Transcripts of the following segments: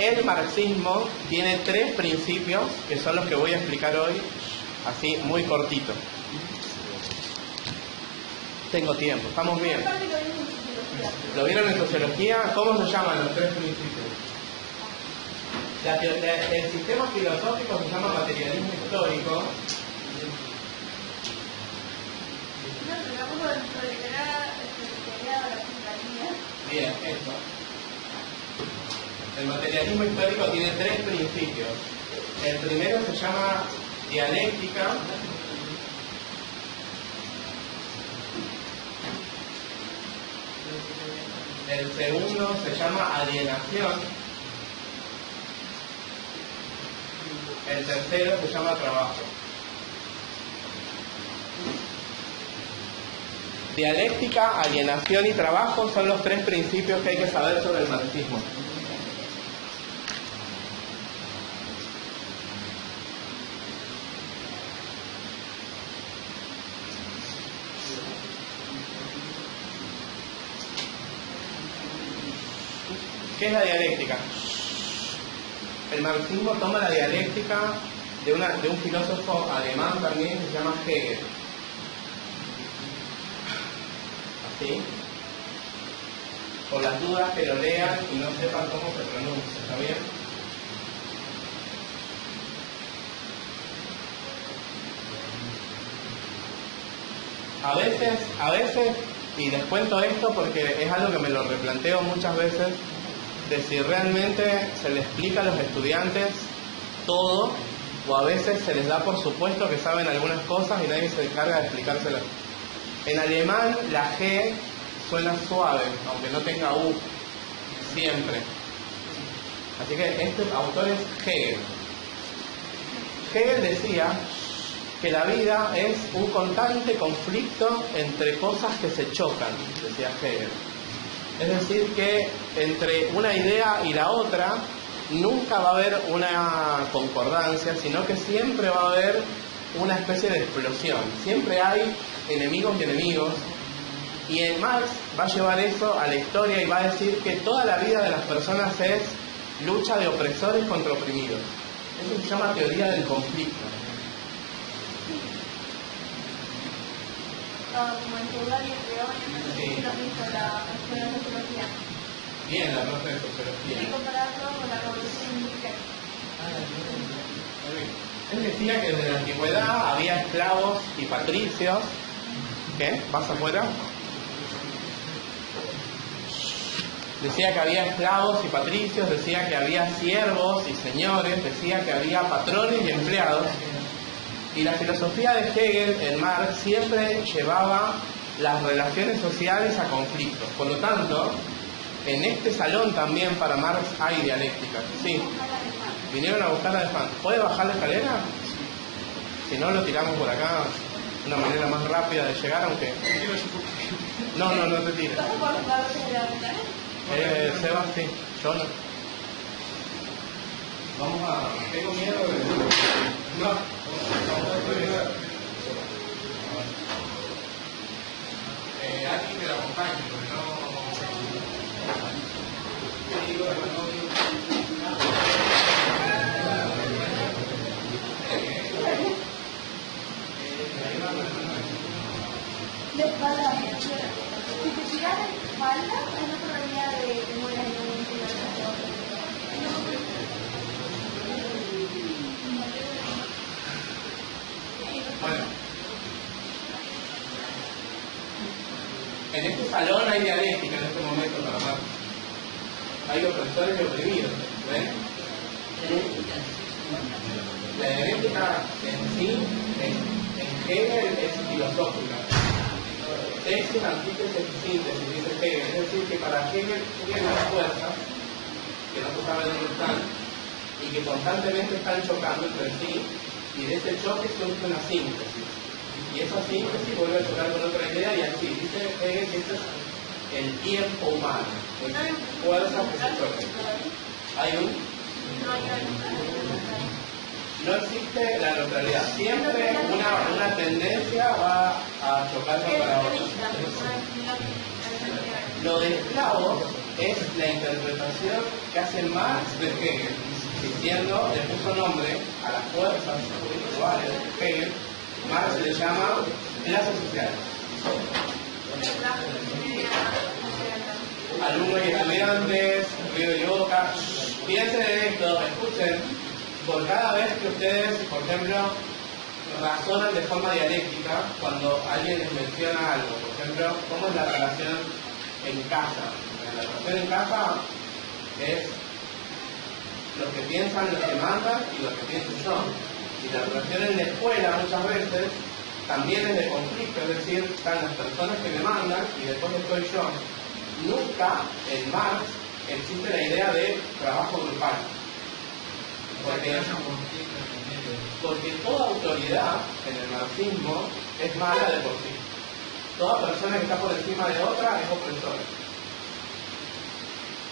el marxismo tiene 3 principios que son los que voy a explicar hoy, así muy cortito. Tengo tiempo, estamos bien. ¿Lo vieron en sociología? ¿Cómo se llaman los 3 principios? El sistema filosófico se llama materialismo histórico. Bien, eso. El materialismo histórico tiene 3 principios. El primero se llama dialéctica. El segundo se llama alienación. El tercero se llama trabajo. Dialéctica, alienación y trabajo son los 3 principios que hay que saber sobre el marxismo. ¿Qué es la dialéctica? El marxismo toma la dialéctica de un filósofo alemán también que se llama Hegel. ¿Sí? Por las dudas que lo lean y no sepan cómo se pronuncia, ¿está bien? A veces, y les cuento esto porque es algo que me lo replanteo muchas veces, de si realmente se le explica a los estudiantes todo, o a veces se les da por supuesto que saben algunas cosas y nadie se encarga de explicárselas. En alemán la G suena suave, aunque no tenga U, siempre. Así que este autor es Hegel. Hegel decía que la vida es un constante conflicto entre cosas que se chocan, decía Hegel. Es decir, que entre una idea y la otra nunca va a haber una concordancia, sino que siempre va a haber una especie de explosión. Siempre hay enemigos y enemigos. Y Marx va a llevar eso a la historia y va a decir que toda la vida de las personas es lucha de opresores contra oprimidos. Eso se llama teoría del conflicto. Como en Teodoro y Peón, Sí. lo mismo, la escuela de sociología. Bien, la profe de sociología. Y compararlo con la revolución industrial. Él decía que desde la antigüedad había esclavos y patricios. ¿Qué? ¿Vas afuera? Decía que había esclavos y patricios, decía que había siervos y señores, decía que había patrones y empleados. Y la filosofía de Hegel en Marx siempre llevaba las relaciones sociales a conflictos. Por lo tanto, en este salón también para Marx hay dialéctica. Sí, vinieron a buscar la de Fan. ¿Puede bajar la escalera? Si no, lo tiramos por acá. Una manera más rápida de llegar, aunque... No te tires. Sebas, sí. Yo no. Vamos a... Tengo miedo de... No. Alguien que la acompañe, porque no... Si te tiras de espalda, hay una probabilidad de que mueras en un incidente. Bueno, en este salón hay dialéctica en este momento para Marx. Hay opresores y oprimidos, ¿ven? La dialéctica en sí, en Hegel, es filosófica. Es una antítesis y síntesis, dice Hegel. Es decir, que para Hegel tiene unas fuerzas que no se sabe dónde están y que constantemente están chocando entre sí, y de ese choque surge una síntesis. Y esa síntesis vuelve a chocar con otra idea y así. Dice Hegel que este es el tiempo humano. Fuerzas que se chocan. ¿Hay un? No existe la neutralidad. Siempre una tendencia va a chocar contra la otra. Lo de esclavos es la interpretación que hace Marx de Hegel, diciendo, le puso nombre a las fuerzas espirituales de Hegel. Marx le llama clases sociales. Alumnos y estudiantes, ruido y boca. Piensen en esto, escuchen, por cada vez que ustedes, por ejemplo, razonan de forma dialéctica, cuando alguien les menciona algo, por ejemplo, ¿cómo es la relación en casa? La relación en casa es los que piensan, los que mandan y los que piensan son. Y la relación en la escuela muchas veces también es de conflicto, es decir, están las personas que me mandan y después estoy yo. Nunca en Marx existe la idea de trabajo grupal. Porque toda autoridad en el marxismo es mala de por sí. Toda persona que está por encima de otra es opresora.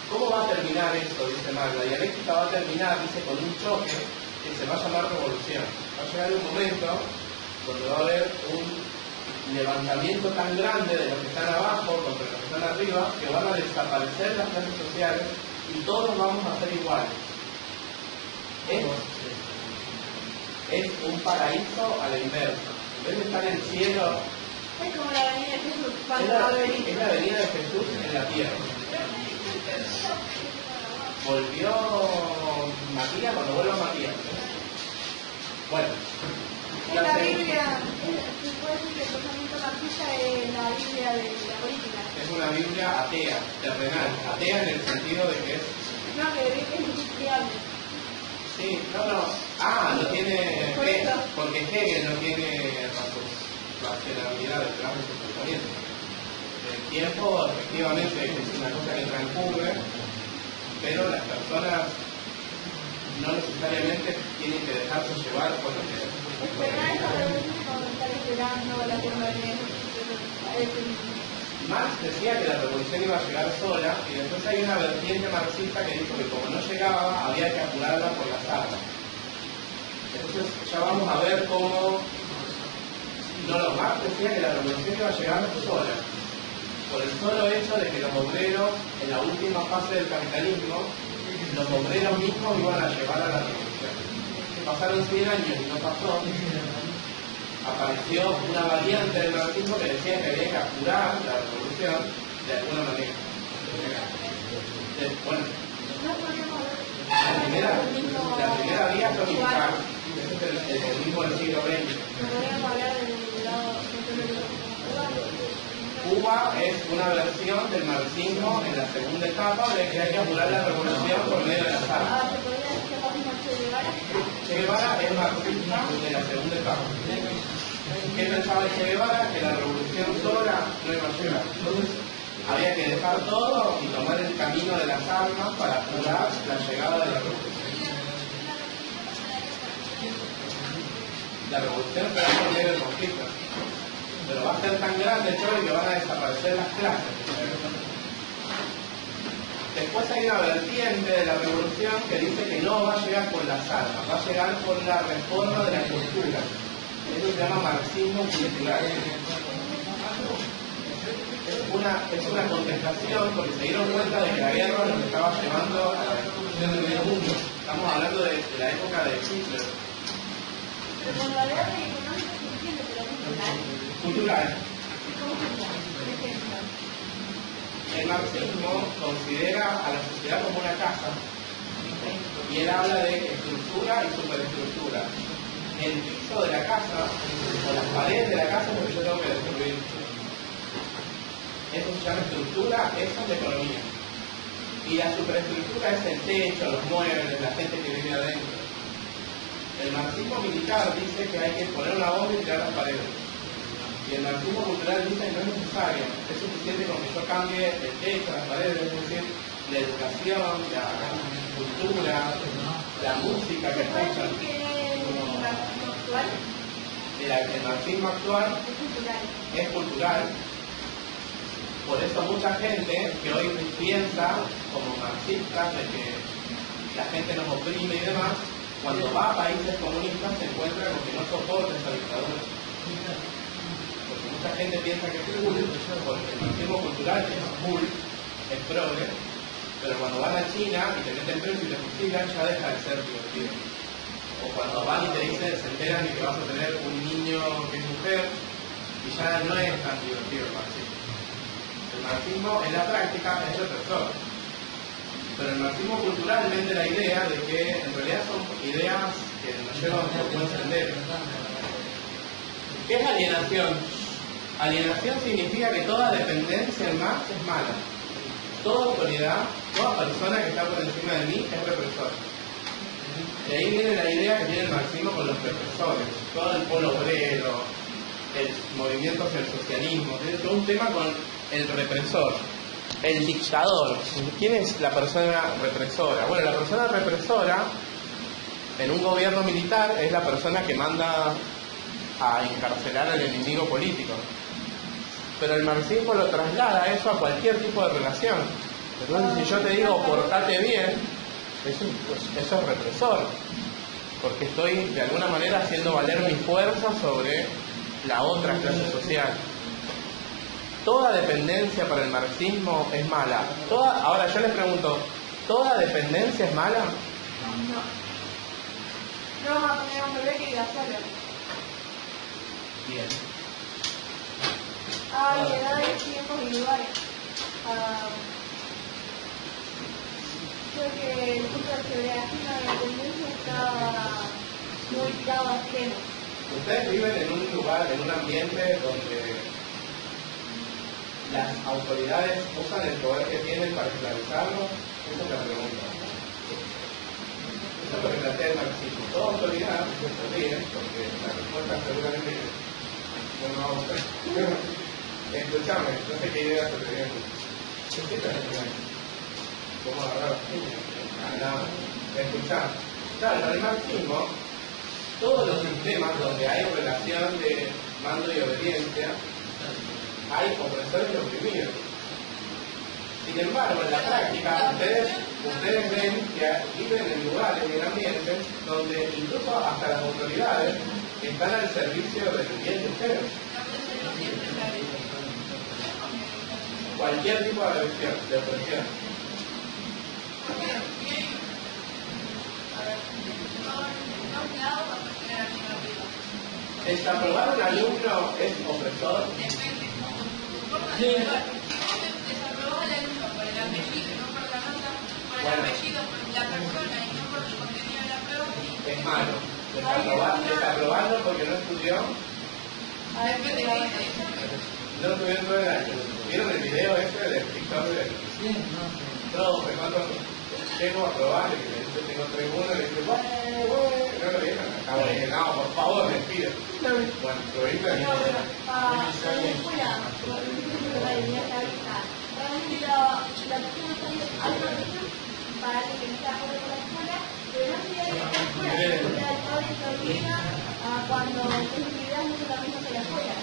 ¿Cómo va a terminar esto? Dice Marx. La dialéctica va a terminar, dice, con un choque que se va a llamar revolución. Va a llegar un momento donde va a haber un levantamiento tan grande de los que están abajo contra los que están arriba que van a desaparecer las clases sociales y todos vamos a ser iguales. Es un paraíso a la inversa. En vez de estar en el cielo, es como la venida de Jesús. es la venida de Jesús en la tierra. Volvió Matías cuando vuelva Matías. Bueno. En la Biblia, se puede decir que el pensamiento marxista es la Biblia de la política. Es una Biblia atea, terrenal. Atea en el sentido de que es... No, que es injustiable. Sí, no. No tiene... Porque Hegel no tiene racionalidad detrás de sus pensamientos. El tiempo, efectivamente, es una cosa que transcurre, pero las personas no necesariamente tienen que dejarse llevar por lo que... Marx decía que la revolución iba a llegar sola y después hay una vertiente marxista que dijo que como no llegaba había que apurarla por las armas. Entonces ya vamos a ver cómo... Marx decía que la revolución iba a llegar sola por el solo hecho de que los obreros en la última fase del capitalismo, los obreros mismos iban a llevar a la revolución. Pasaron 100 años y no pasó. Apareció una variante del marxismo que decía que había que apurar la revolución de alguna manera. Bueno, la primera vía fue militar, es el comunismo del siglo XX. Cuba es una versión del marxismo en la segunda etapa de que hay que apurar la revolución por medio de las armas. Che Guevara es marxista de la segunda etapa. ¿Qué pensaba Che Guevara? Que la revolución sola no iba a llegar. Entonces había que dejar todo y tomar el camino de las armas para apurar la llegada de la revolución. La revolución será por medio del conflicto, pero va a ser tan grande el choque que van a desaparecer las clases. Después hay una vertiente de la revolución que dice que no va a llegar por las armas, va a llegar por la reforma de la cultura. Eso se llama marxismo cultural. Es una contestación porque se dieron cuenta de que la guerra nos estaba llevando a la destrucción del medio mundo. Estamos hablando de la época de Hitler. Pero la guerra económica se entiende, pero es cultural. Cultural. ¿Cómo se llama? El marxismo considera a la sociedad como una casa y él habla de estructura y superestructura. El piso de la casa o las paredes de la casa es lo que yo tengo que destruir. Eso se llama estructura, eso es la economía. Y la superestructura es el techo, los muebles, la gente que vive adentro. El marxismo militar dice que hay que poner una bomba y tirar las paredes. Y el marxismo cultural dice que no es necesario, es suficiente con que yo cambie el techo, las paredes, es decir, la educación, la cultura, la música que escuchan. El marxismo actual es cultural. Por eso mucha gente que hoy piensa como marxistas de que la gente nos oprime y demás, cuando va a países comunistas se encuentra con que no soporta esa dictadura. Mucha gente piensa que es cool, porque el marxismo cultural es cool, es progre, Pero cuando van a China y te meten preso y te fusilan, ya deja de ser divertido. O cuando van y te dicen, se enteran de que vas a tener un niño que es mujer, y ya no es tan divertido el marxismo. El marxismo en la práctica es represor. Pero el marxismo cultural vende la idea de que en realidad son ideas que nos llevan por buen sendero. ¿Qué es alienación? Alienación significa que toda dependencia en Marx es mala. Toda autoridad, toda persona que está por encima de mí es represor. De ahí viene la idea que tiene el marxismo con los represores. Todo el polo obrero, el movimiento hacia el socialismo, tiene todo un tema con el represor, el dictador. ¿Quién es la persona represora? Bueno, la persona represora en un gobierno militar es la persona que manda a encarcelar al enemigo político. Pero el marxismo lo traslada eso a cualquier tipo de relación. Entonces, si yo te digo portate bien, eso es represor, porque estoy de alguna manera haciendo valer mi fuerza sobre la otra clase social. Toda dependencia para el marxismo es mala. Ahora yo les pregunto, ¿toda dependencia es mala? No vamos a poner a un bebé que iba solo. Bien. Hay edades, tiempos y lugares. Creo que el punto de segregación de la dependencia estaba muy ligado a extremos. Ustedes viven en un lugar, en un ambiente donde las autoridades usan el poder que tienen para esclavizarlos. Esa es la pregunta. Eso es lo que plantea el marxismo. Toda autoridad se ríe, porque la respuesta seguramente no nos vamos a hacer. Escuchame, no sé qué idea se te viene. ¿Qué te viene? ¿Cómo agarrar? Escuchar. Claro, en el marxismo, todos los sistemas donde hay relación de mando y obediencia, hay opresores y oprimidos. Sin embargo, en la práctica, ustedes ven que viven en lugares y en ambientes donde incluso hasta las autoridades están al servicio del bien de ustedes. Cualquier tipo de opresión. ¿Desaprobar a un alumno es opresor? Sí. Desaprobó al alumno por el apellido, no por la nota, por el apellido, por la persona y no por el contenido de la prueba. Es malo. Desaprobarlo porque no estudió. Depende de qué dice eso. No tuvieron todo el año. ¿Vieron el video ese del TikTok de profe, cuánto llego a probar? Y me dice, tengo 3-1, y dice, no lo vieron. Acabo de decir, no, por favor, les pido. Bueno, lo viste. Para que está por la escuela, pero no sería de la escuela, cuando tus actividades no son las mismas que la escuela.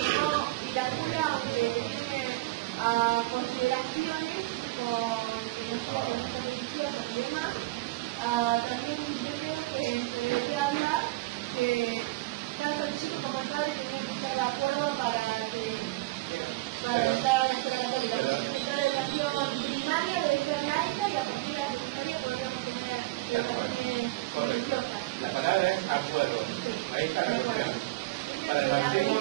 Y la escuela, aunque tiene consideraciones con que no son religiosas y demás, también yo creo que se debe hablar que tanto el chico como el padre tenían que estar de acuerdo para entrar a la escuela católica. La educación primaria debe ser laica y a partir de la secundaria podríamos tener educación religiosa. La palabra es acuerdo. Ahí está la cuestión. Para el marxismo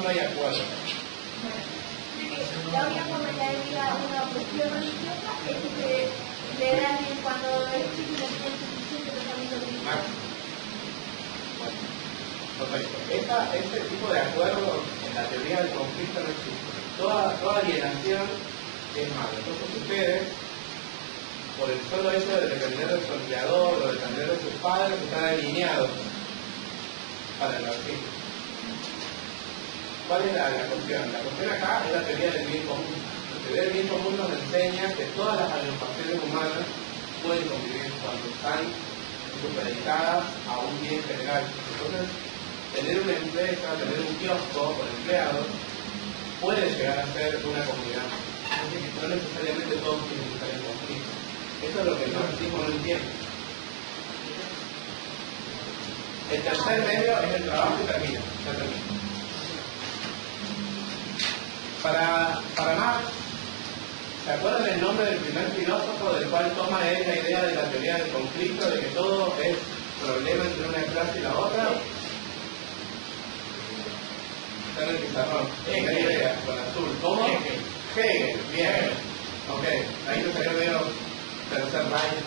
no hay acuerdo. La única forma de que haya una cuestión religiosa es que le dan cuando es chico no tiene suficiente tratamiento religioso. Perfecto. Este tipo de acuerdo en la teoría del conflicto no existe. Toda alienación es mala. Entonces ustedes, por el solo hecho de depender de su empleador o depender de sus padres, están alineados para el marxismo. ¿Cuál es la cuestión? La cuestión acá es la teoría del bien común. La teoría del bien común nos enseña que todas las agrupaciones humanas pueden convivir cuando están supeditadas a un bien general. Entonces, tener una empresa, tener un kiosco con empleados, puede llegar a ser una comunidad. No necesariamente todos tienen que estar en conflicto. Eso es lo que el marxismo no entiende. El tercer medio es el trabajo y termina. Ya termina. Para Marx, ¿Se acuerdan el nombre del primer filósofo del cual toma él la idea de la teoría del conflicto, de que todo es problema entre una clase y la otra? Está en el pizarrón. Hegel, con azul. ¿Cómo? Hegel, bien. Ok, ahí te salió medio tercer rayo.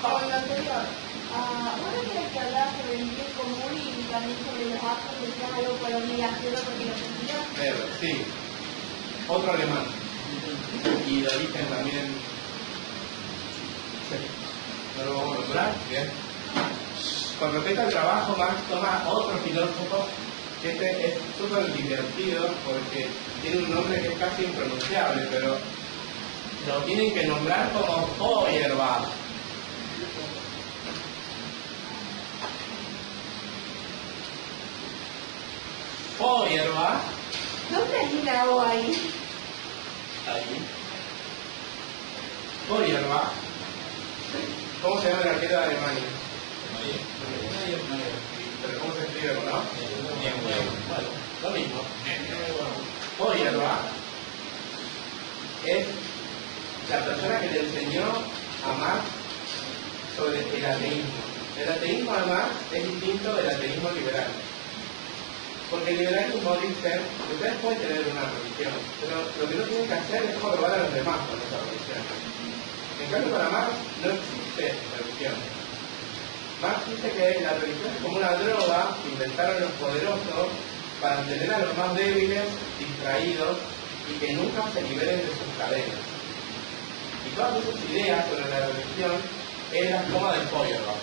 Con lo anterior, ¿vos no querés que hablar sobre el bien común y también sobre los actos que sean algo por obligación o porque lo sentías? Sí, otro alemán. Y de origen también. Sí. ¿No lo vamos a nombrar? Bien. Con respecto al trabajo, Marx toma otro filósofo que este es súper divertido porque tiene un nombre que es casi impronunciable, pero lo tienen que nombrar como Feuerbach. Feuerbach. ¿Dónde hay una O ahí? Ahí. Feuerbach. ¿Cómo se llama el arquero de Alemania? ¿Pero cómo se escribe, no? Bueno, lo mismo. Feuerbach es la persona que le enseñó a Marx sobre el ateísmo. El ateísmo a Marx es distinto del ateísmo liberal. Porque el liberalismo dice que ustedes pueden tener una religión, pero lo que no tienen que hacer es jorobar a los demás con esa religión. En cambio, para Marx no existe religión. Marx dice que la religión es como una droga que inventaron los poderosos para tener a los más débiles distraídos y que nunca se liberen de sus cadenas. Y todas esas ideas sobre la religión es la toma del Feuerbach.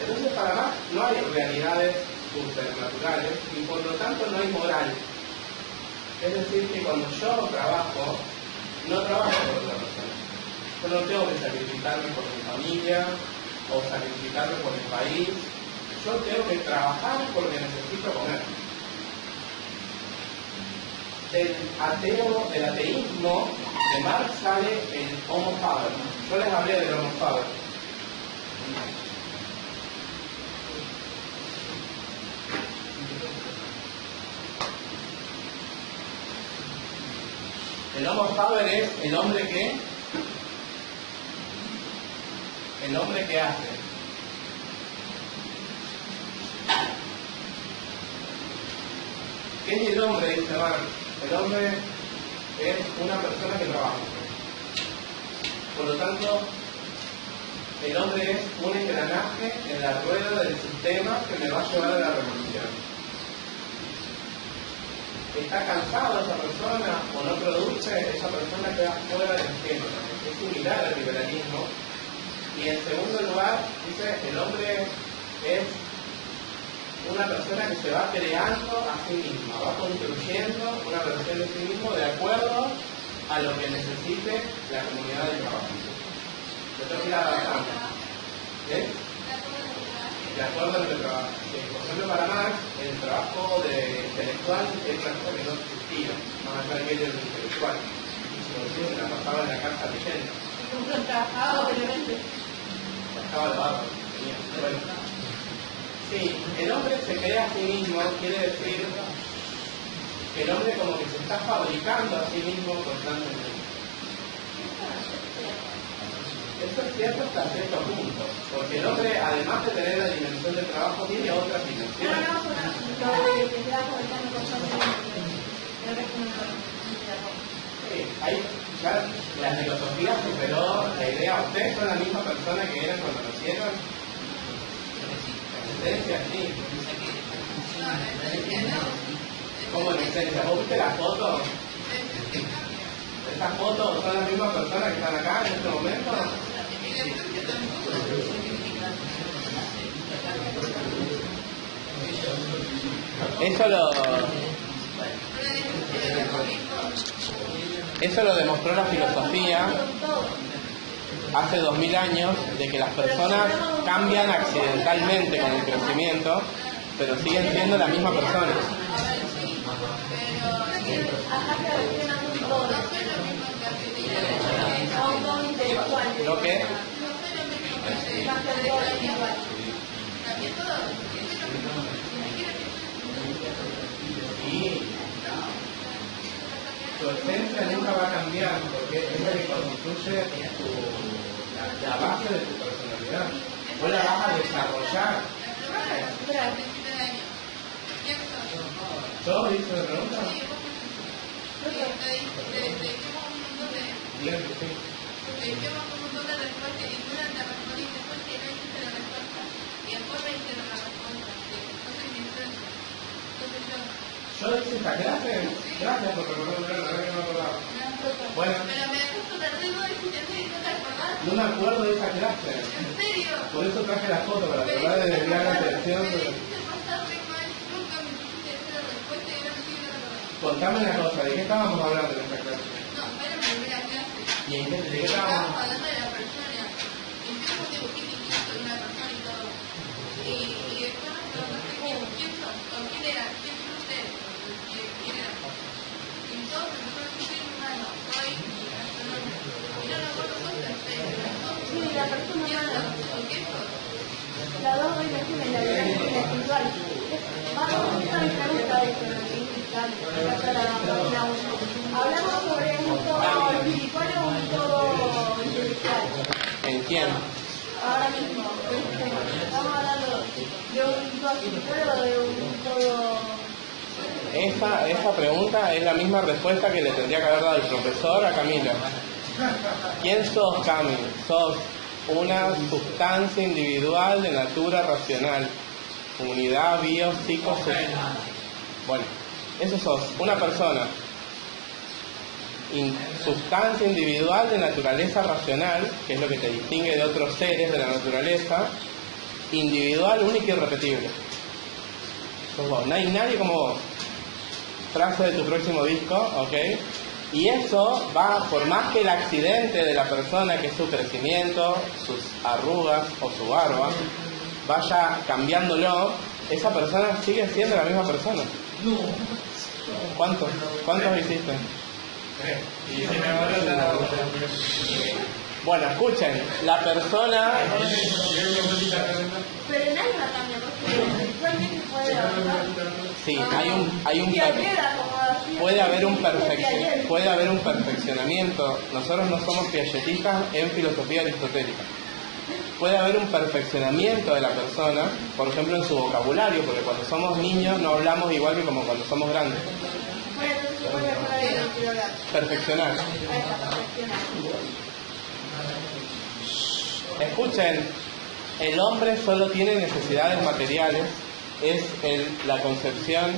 Entonces, para Marx no hay realidades supernaturales y por lo tanto no hay moral. Es decir, que cuando yo trabajo, no trabajo por otra persona. Yo no tengo que sacrificarme por mi familia o sacrificarme por el país. Yo tengo que trabajar porque necesito comer. Del ateísmo de Marx sale el Homo Faber. Yo les hablé del Homo Faber. El Homo Faber es el hombre que hace. ¿Qué es el hombre? Dice Marx. El hombre es una persona que trabaja. Por lo tanto, el hombre es un engranaje en la rueda del sistema que me va a llevar a la revolución. Está cansado esa persona o no produce, esa persona queda fuera del esquema. Es similar al liberalismo. Y en segundo lugar, dice, el hombre es una persona que se va creando a sí misma, va construyendo una versión de sí mismo de acuerdo a lo que necesite la comunidad de trabajo. Yo tengo que ir adaptando. De acuerdo a lo que trabaja. Por ejemplo, para Marx, el trabajo intelectual es una cosa que no existía, más allá de que él era un intelectual. Se la pasaba en la casa leyendo. Trabajaba, obviamente. Estaba al barro. Bueno. Sí, el hombre se crea a sí mismo, quiere decir que el hombre como que se está fabricando a sí mismo constantemente. Eso es cierto hasta cierto punto, porque el hombre, además de tener la dimensión del trabajo, tiene otras dimensiones. Sí, ahí ya la filosofía superó la idea. ¿Ustedes son la misma persona que eran cuando nacieron? En esencia, sí. ¿Cómo en esencia? ¿Vos viste la foto? ¿Estas fotos son las mismas personas que están acá en este momento? Eso lo demostró la filosofía hace 2000 años, de que las personas cambian accidentalmente con el crecimiento, pero siguen siendo la misma persona. ¿Lo qué? Sí. esencia nunca va a cambiar, porque es lo que constituye la base de tu personalidad. Vos la vas a desarrollar. ¿Yo hice la pregunta? Bien, sí. ¿Yo hice esta clase? Gracias por recordarme, la verdad que no me acordaba. Bueno. Pero me dejaste perdido y no te acordás. No me acuerdo de esa clase. ¿En serio? Por eso traje la foto, para tratar de desviar la atención. Contame una cosa, ¿de qué estábamos hablando en esta clase? No, fue la primera clase. ¿Y en qué, de qué Estábamos estábamos? hablando de la persona. Hicimos un dibujito de una persona y todo. Y después nos preguntaste quién son, o quién era, quién son ustedes, quién era. Y todos empezaron a decir humano, soy astronómico. Y no nos acuerdo cosas, Sí, la persona ¿quién humana. sos? ¿O qué sos? La dos dimensiones, la verdad y la espiritual. Vamos a hacer una pregunta de esto, hablamos sobre un todo espiritual o un todo intelectual. ¿En quién? Ahora mismo, estamos hablando de un todo espiritual o de un todo... Esa pregunta es la misma respuesta que le tendría que haber dado el profesor a Camila. ¿Quién sos, Cami? Sos una sustancia individual de natura racional. Unidad biopsicosocial. Bueno, eso sos, una persona. Sustancia individual de naturaleza racional, que es lo que te distingue de otros seres de la naturaleza. Individual, única y irrepetible. Sos vos, no hay nadie como vos. Frase de tu próximo disco, ¿ok? Y eso va, por más que el accidente de la persona, que es su crecimiento, sus arrugas o su barba, vaya cambiándolo, esa persona sigue siendo la misma persona. ¿Cuántos hiciste? Bueno, escuchen, la persona... Pero en algo la cambia, porque espiritualmente puede avanzar. Sí, puede haber un perfeccionamiento. Nosotros no somos piagetistas en filosofía aristotélica. Puede haber un perfeccionamiento de la persona, por ejemplo en su vocabulario, porque cuando somos niños no hablamos igual que como cuando somos grandes. Perfeccionar. Escuchen, el hombre solo tiene necesidades materiales, es la concepción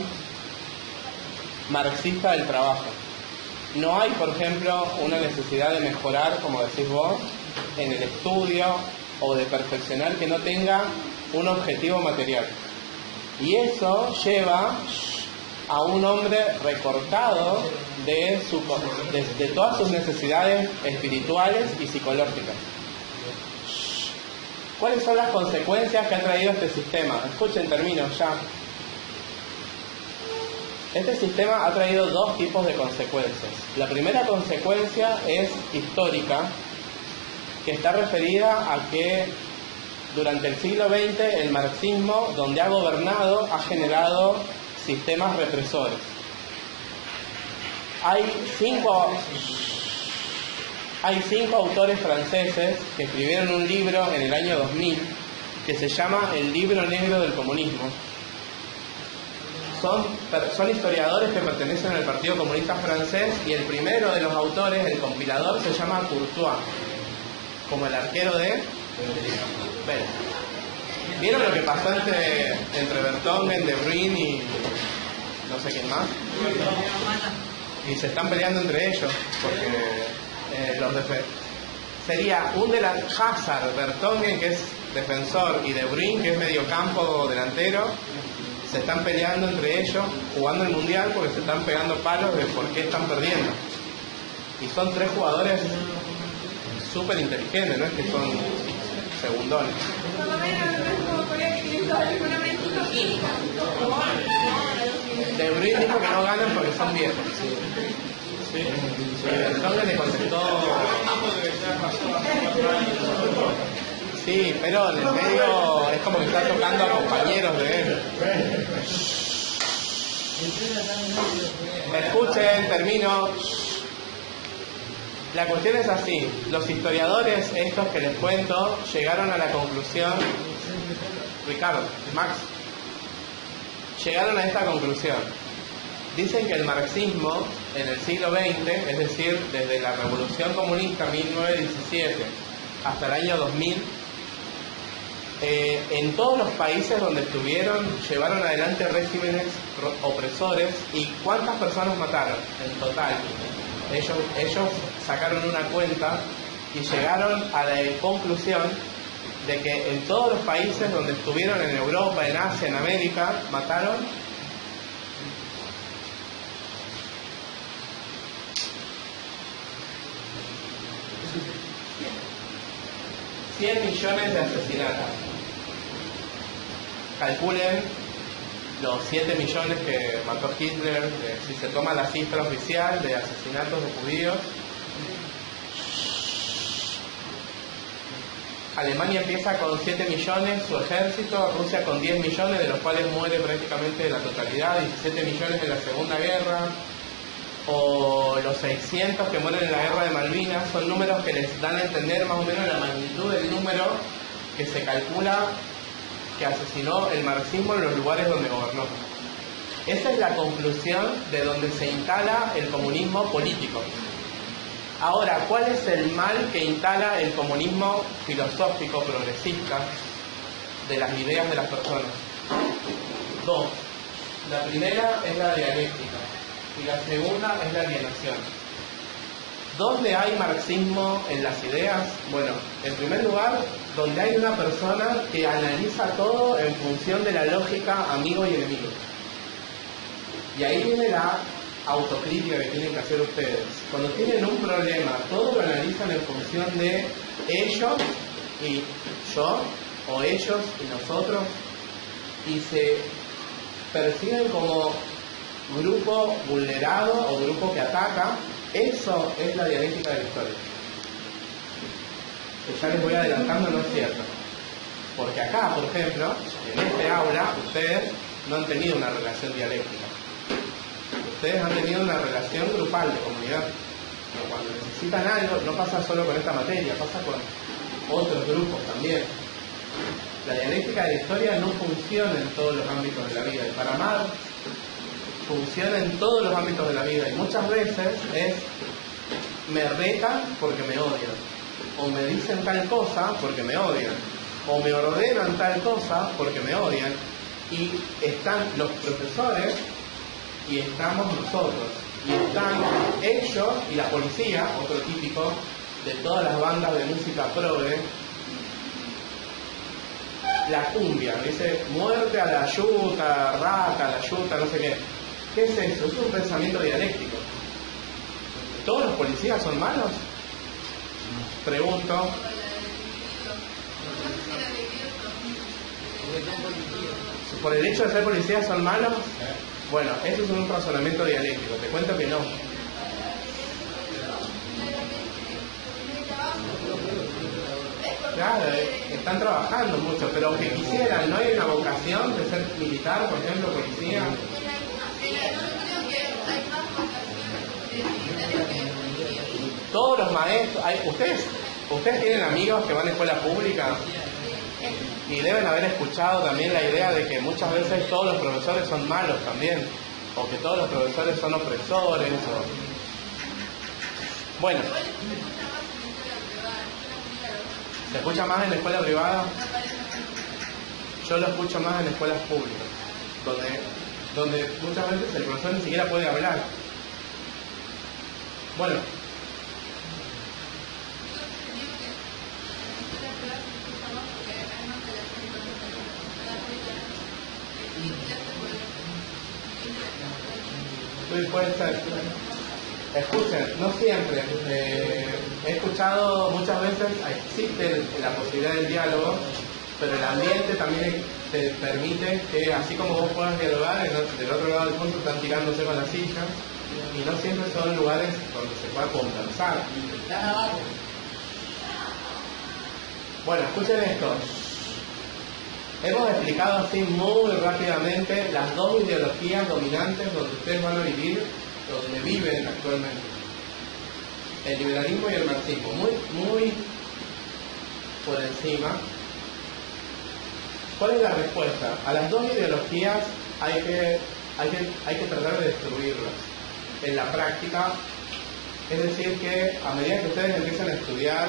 marxista del trabajo. No hay, por ejemplo, una necesidad de mejorar, como decís vos, en el estudio o de perfeccionar que no tenga un objetivo material. Y eso lleva a un hombre recortado de todas sus necesidades espirituales y psicológicas. ¿Cuáles son las consecuencias que ha traído este sistema? Escuchen, termino ya. Este sistema ha traído dos tipos de consecuencias. La primera consecuencia es histórica, que está referida a que durante el siglo XX el marxismo, donde ha gobernado, ha generado sistemas represores. Hay cinco autores franceses que escribieron un libro en el año 2000 que se llama El Libro Negro del Comunismo. Son historiadores que pertenecen al Partido Comunista Francés, y el primero de los autores, el compilador, se llama Courtois, como el arquero de Vélez. ¿Vieron lo que pasó entre Vertonghen, De Bruyne y no sé quién más? Y se están peleando entre ellos, porque sería un Hazard, Vertonghen, que es defensor, y De Bruyne, que es mediocampo delantero. Se están peleando entre ellos, jugando el mundial, porque se están pegando palos de por qué están perdiendo. Y son tres jugadores súper inteligentes, no es que son segundones. Por lo menos no es como Corea, que tiene todo el nombre química. De Bruyne dijo que no ganan porque son viejos. Y Vertonghen le contestó... Sí, pero en el medio es como que está tocando a compañeros de él. Escuchen, termino. La cuestión es así, los historiadores estos que les cuento llegaron a la conclusión, Ricardo, Max, llegaron a esta conclusión. Dicen que el marxismo en el siglo XX, es decir, desde la Revolución Comunista 1917 hasta el año 2000, en todos los países donde estuvieron, llevaron adelante regímenes opresores. ¿Y cuántas personas mataron en total? Ellos sacaron una cuenta y llegaron a la conclusión de que en todos los países donde estuvieron, en Europa, en Asia, en América, mataron 100 millones de asesinatos. Calculen los 7 millones que mató Hitler, si se toma la cifra oficial de asesinatos de judíos. Alemania empieza con 7 millones, su ejército, Rusia con 10 millones, de los cuales muere prácticamente la totalidad, 17 millones en la Segunda Guerra, o los 600 que mueren en la Guerra de Malvinas. Son números que les dan a entender más o menos la magnitud del número que se calcula que asesinó el marxismo en los lugares donde gobernó. Esa es la conclusión de donde se instala el comunismo político. Ahora, ¿cuál es el mal que instala el comunismo filosófico progresista de las ideas de las personas? Dos. La primera es la dialéctica y la segunda es la alienación. ¿Dónde hay marxismo en las ideas? Bueno, en primer lugar, donde hay una persona que analiza todo en función de la lógica amigo y enemigo. Y ahí viene la autocrítica que tienen que hacer ustedes. Cuando tienen un problema, todo lo analizan en función de ellos y yo, o ellos y nosotros, y se perciben como grupo vulnerado o grupo que ataca. Eso es la dialéctica de la historia. Que ya les voy adelantando, no es cierto. Porque acá, por ejemplo, en este aula, ustedes no han tenido una relación dialéctica. Ustedes han tenido una relación grupal de comunidad. Pero cuando necesitan algo, no pasa solo con esta materia, pasa con otros grupos también. La dialéctica de la historia no funciona en todos los ámbitos de la vida. Y para Marx, funciona en todos los ámbitos de la vida. Y muchas veces es, me retan porque me odian. O me dicen tal cosa porque me odian. O me ordenan tal cosa porque me odian. Y están los profesores y estamos nosotros. Y están ellos y la policía, otro típico de todas las bandas de música progre. La cumbia, dice muerte a la yuta, rata a la yuta, no sé qué. ¿Qué es eso? Es un pensamiento dialéctico. ¿Todos los policías son malos? Pregunto. ¿Por el hecho de ser policías son malos? Bueno, eso es un razonamiento dialéctico. Te cuento que no. Claro, están trabajando mucho, pero aunque quisieran, ¿no hay una vocación de ser militar, por ejemplo, policía? Todos los maestros, ustedes tienen amigos que van a escuela pública y deben haber escuchado también la idea de que muchas veces todos los profesores son malos también, o que todos los profesores son opresores. Bueno, ¿se escucha más en la escuela privada? Yo lo escucho más en escuelas públicas, donde muchas veces el profesor ni siquiera puede hablar. Bueno. Puede ser. Escuchen, no siempre. He escuchado muchas veces, existe la posibilidad del diálogo, pero el ambiente también te permite que, así como vos puedas dialogar, del otro lado del punto están tirándose con la silla, y no siempre son lugares donde se pueda conversar. Bueno, escuchen esto. Hemos explicado así muy rápidamente las dos ideologías dominantes donde ustedes van a vivir, donde viven actualmente. el liberalismo y el marxismo, muy por encima. ¿Cuál es la respuesta? A las dos ideologías hay que tratar de destruirlas en la práctica. Es decir que a medida que ustedes empiezan a estudiar,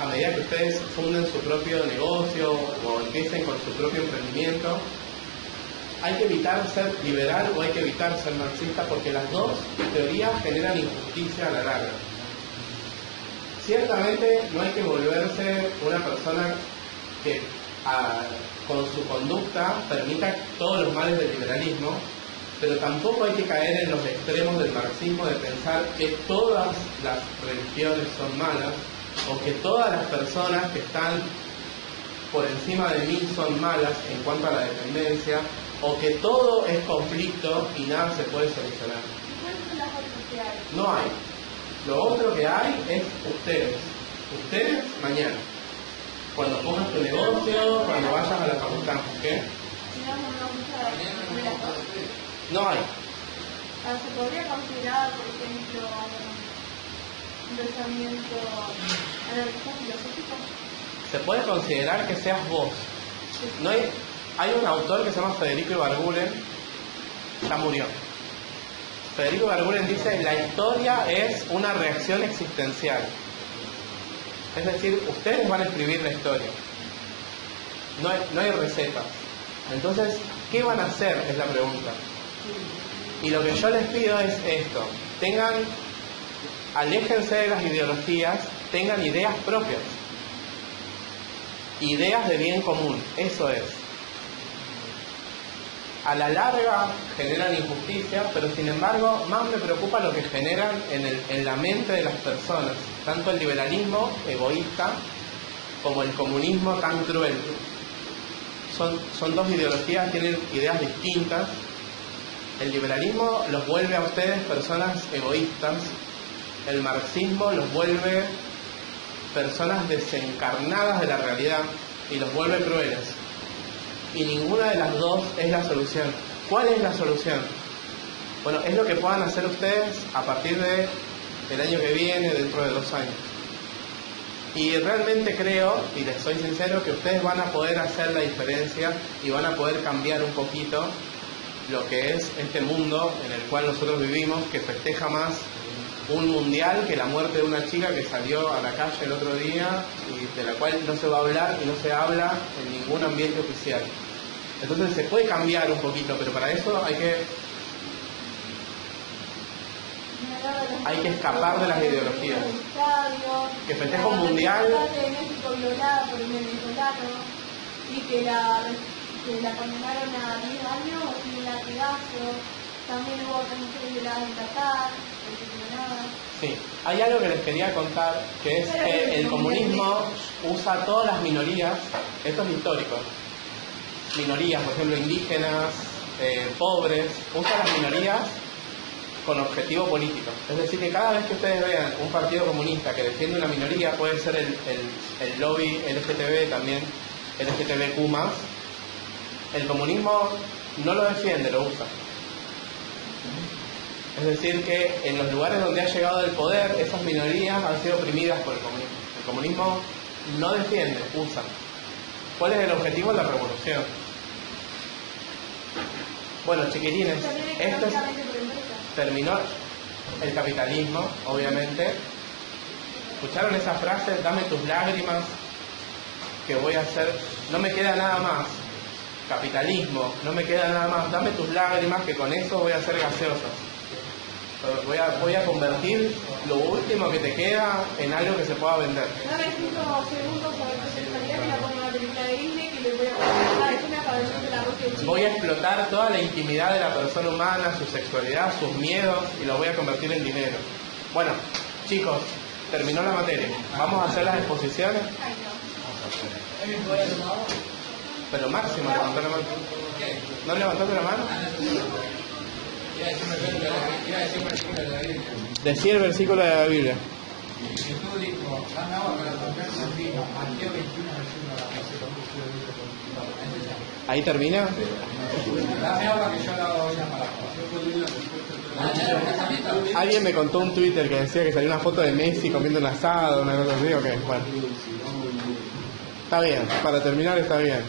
a medida que ustedes funden su propio negocio o empiecen con su propio emprendimiento, hay que evitar ser liberal o hay que evitar ser marxista, porque las dos teorías generan injusticia a la larga. Ciertamente no hay que volverse una persona que con su conducta permita todos los males del liberalismo, pero tampoco hay que caer en los extremos del marxismo de pensar que todas las religiones son malas o que todas las personas que están por encima de mí son malas en cuanto a la dependencia, o que todo es conflicto y nada se puede solucionar. No hay. Lo otro que hay es ustedes. Ustedes mañana. Cuando pongas tu negocio, cuando vayas a la facultad. ¿Qué? No hay. ¿Se podría considerar, por ejemplo, un pensamiento anarquista filosófico? Se puede considerar que seas vos. No hay un autor que se llama Federico Ibarguren, ya murió. Federico Ibarguren dice: la historia es una reacción existencial. Es decir, ustedes van a escribir la historia. No hay recetas. Entonces, ¿qué van a hacer? Es la pregunta. Y lo que yo les pido es esto: aléjense de las ideologías, tengan ideas propias. Ideas de bien común, eso es. A la larga generan injusticia, pero sin embargo más me preocupa lo que generan en la mente de las personas, tanto el liberalismo egoísta como el comunismo tan cruel. Son dos ideologías, tienen ideas distintas. El liberalismo los vuelve a ustedes personas egoístas, el marxismo los vuelve personas desencarnadas de la realidad y los vuelve crueles. Y ninguna de las dos es la solución. ¿Cuál es la solución? Bueno, es lo que puedan hacer ustedes a partir del año que viene, dentro de 2 años. Y realmente creo, y les soy sincero, que ustedes van a poder hacer la diferencia y van a poder cambiar un poquito lo que es este mundo en el cual nosotros vivimos, que festeja más un mundial que la muerte de una chica que salió a la calle el otro día y de la cual no se va a hablar y no se habla en ningún ambiente oficial. Entonces se puede cambiar un poquito, pero para eso hay que escapar de las ideologías. Que festeja un mundial y que la condenaron a 10 años y un latigazo. También hubo otras mujeres violadas en Qatar. Sí, hay algo que les quería contar, que es que el comunismo usa todas las minorías, esto es histórico, minorías, por ejemplo, indígenas, pobres, usa las minorías con objetivo político. Es decir, que cada vez que ustedes vean un partido comunista que defiende una minoría, puede ser el lobby LGTB también, LGTBQ+, el comunismo no lo defiende, lo usa. Es decir, que en los lugares donde ha llegado el poder, esas minorías han sido oprimidas por el comunismo. El comunismo no defiende, usa. ¿Cuál es el objetivo de la revolución? Bueno, chiquilines, terminó el capitalismo, obviamente. ¿Escucharon esa frase? Dame tus lágrimas, que voy a hacer, no me queda nada más. Capitalismo, no me queda nada más. Dame tus lágrimas, que con eso voy a hacer gaseosas. Voy a convertir lo último que te queda en algo que se pueda vender. Dame 5 segundos sobre tu sexualidad que la pongo en una película de Disney que le voy a comentar. Es una cabezón de la roca de Chile. Voy a explotar toda la intimidad de la persona humana, su sexualidad, sus miedos, y lo voy a convertir en dinero. Bueno, chicos, terminó la materia. Vamos a hacer las exposiciones. Pero Máximo levantó la mano. ¿No levantaste la mano? Decía el versículo de la Biblia. Jesús dijo: dame agua para romperse el vino. Mateo 21, versículo 14. ¿Ahí termina? Dame agua que yo la doy la palabra. Alguien me contó un Twitter que decía que salió una foto de Messi comiendo un asado, una cosa así, ok, bueno. Está bien, para terminar está bien.